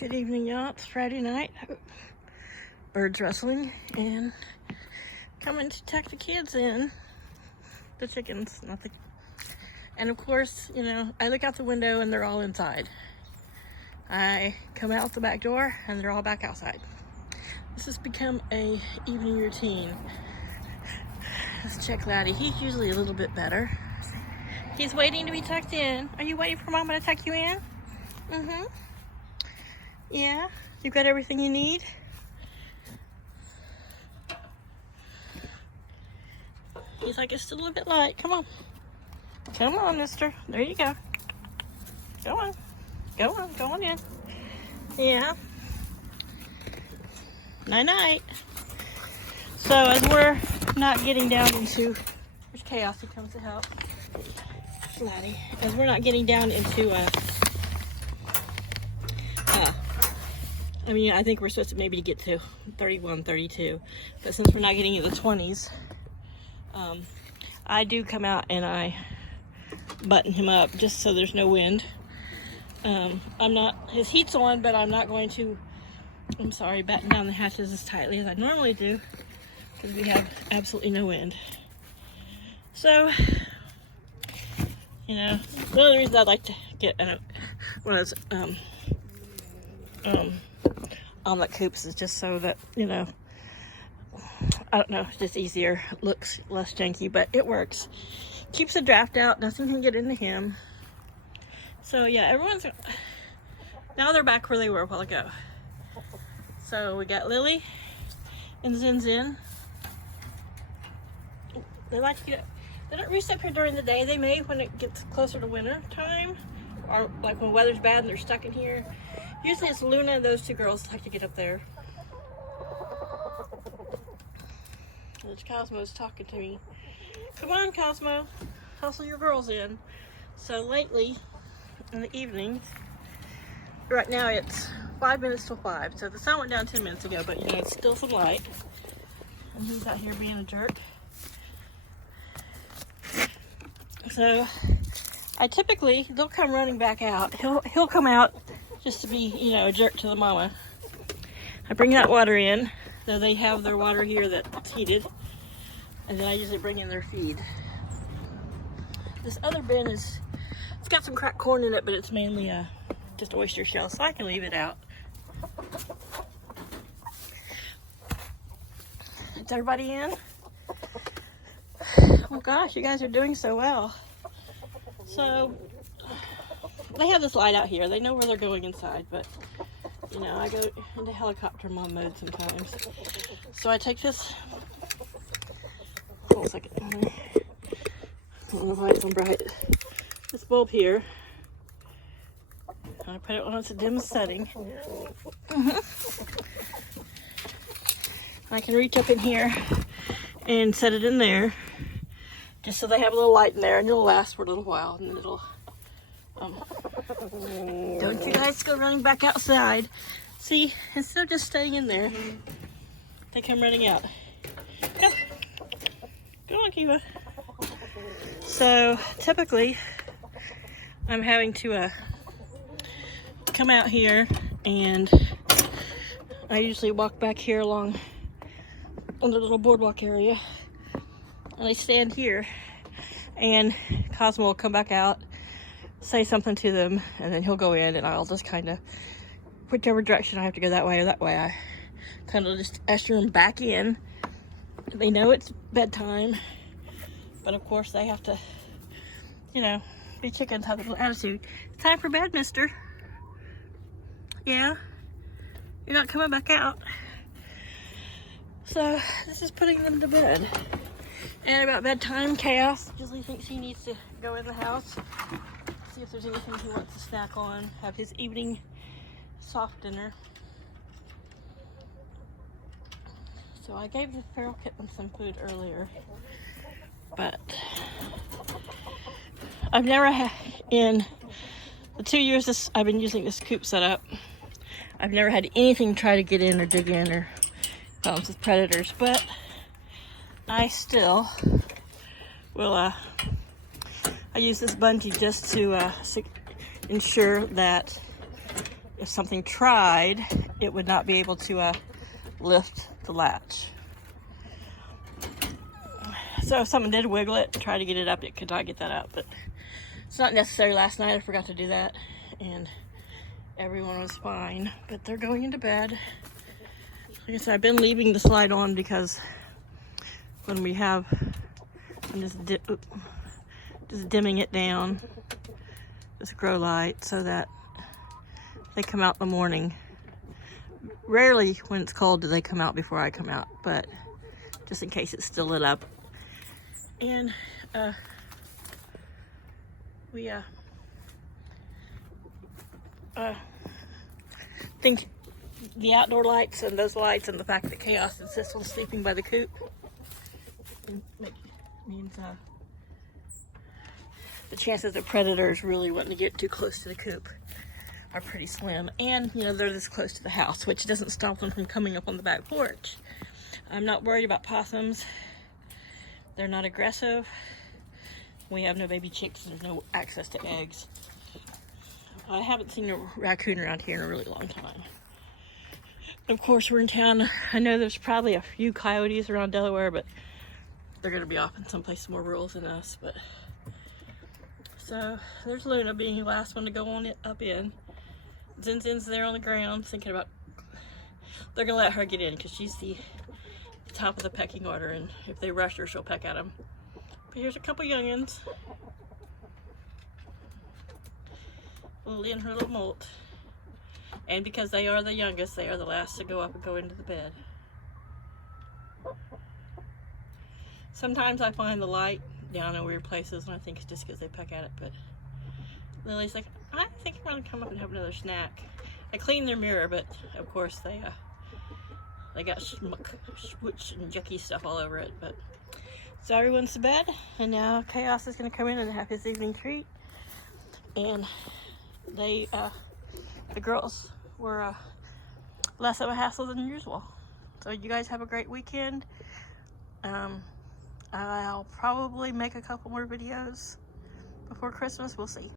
Good evening, y'all. It's Friday night. Birds rustling and coming to tuck the kids in. The chickens, nothing. And of course, you know, I look out the window and they're all inside. I come out the back door and they're all back outside. This has become a evening routine. Let's check Laddie. He's usually a little bit better. He's waiting to be tucked in. Are you waiting for Mama to tuck you in? Mm-hmm. Yeah? You got everything you need? He's like, it's still a little bit light. Come on. Come on, mister. There you go. Go on. Go on. Go on in. Yeah. Night-night. So as we're not getting down into... There's Chaos who comes to help. Laddie. As we're not getting down into... I mean, I think we're supposed to maybe get to 31, 32. But since we're not getting into the 20s, I do come out and I button him up just so there's no wind. I'm not, his heat's on, but I'm not going to, I'm sorry, batten down the hatches as tightly as I normally do because we have absolutely no wind. So, you know, one of the reasons I'd like to get one of those omelet coops is just so that, you know, I don't know, it's just easier, looks less janky, but it works. Keeps the draft out, nothing can get into him. So yeah, everyone's, now they're back where they were a while ago. So we got Lily and Zin Zin. They like to get, they don't roost up here during the day. They may when it gets closer to winter time, or like when weather's bad and they're stuck in here. Usually it's Luna and those two girls like to get up there. There's Cosmo's talking to me. Come on, Cosmo. Hustle your girls in. So lately, in the evenings, right now it's 5 minutes till 5. So the sun went down 10 minutes ago, but you know, it's still some light. And he's out here being a jerk. So I typically, they'll come running back out. He'll come out just to be, you know, a jerk to the mama. I bring that water in, though they have their water here that's heated, and then I usually bring in their feed. This other bin is, it's got some cracked corn in it, but it's mainly just oyster shell, so I can leave it out. Is everybody in? Oh gosh, you guys are doing so well. So, they have this light out here. They know where they're going inside, but, you know, I go into helicopter mom mode sometimes. So I take this, hold on a second, I don't know why it's so bright. This bulb here, and I put it on its dim setting. I can reach up in here and set it in there, just so they have a little light in there, and it'll last for a little while, and then it'll, don't you guys go running back outside. See, instead of just staying in there, they come running out. Go, go on, Kiva. So typically, I'm having to come out here, and I usually walk back here along on the little boardwalk area, and I stand here, and Cosmo will come back out, say something to them, and then he'll go in, and I'll just kind of, whichever direction I have to go, that way or that way, I kind of just usher them back in. They know it's bedtime, but of course they have to, you know, be chickens, have a little attitude. It's time for bed, mister. Yeah? You're not coming back out. So, this is putting them to bed. And about bedtime, Chaos usually thinks he needs to go in the house, see if there's anything he wants to snack on, have his evening soft dinner. So I gave the feral kitten some food earlier, but I've never had, in the 2 years I've been using this coop setup, I've never had anything try to get in or dig in or problems with predators, but I still will, I use this bungee just to ensure that if something tried, it would not be able to lift the latch. So if someone did wiggle it and try to get it up, it could not get that out. But it's not necessary. Last night I forgot to do that, and everyone was fine. But they're going into bed. Like I said, I've been leaving the slide on because when we have, I'm just dimming it down, this grow light, so that they come out in the morning. Rarely when it's cold do they come out before I come out, but just in case it's still lit up. And we think the outdoor lights and those lights and the fact that Chaos insists on sleeping by the coop means the chances of predators really wanting to get too close to the coop are pretty slim. And you know, they're this close to the house, which doesn't stop them from coming up on the back porch. I'm not worried about possums. They're not aggressive. We have no baby chicks, and there's no access to eggs. I haven't seen a raccoon around here in a really long time. Of course, we're in town. I know there's probably a few coyotes around Delaware, but they're gonna be off in someplace more rural than us. But so there's Luna being the last one to go on it up in. Zinzin's there on the ground thinking about, they're gonna let her get in because she's the top of the pecking order, and if they rush her, she'll peck at them. But here's a couple youngins. Lily and her little molt. And because they are the youngest, they are the last to go up and go into the bed. Sometimes I find the light down in weird places, and I think it's just because they peck at it, but Lily's like, I think I'm gonna come up and have another snack. I cleaned their mirror, but of course they got schmutz and yucky stuff all over it. But so everyone's to bed, and now Chaos is gonna come in and have his evening treat. And they, the girls were less of a hassle than usual. So you guys have a great weekend. I'll probably make a couple more videos before Christmas. We'll see.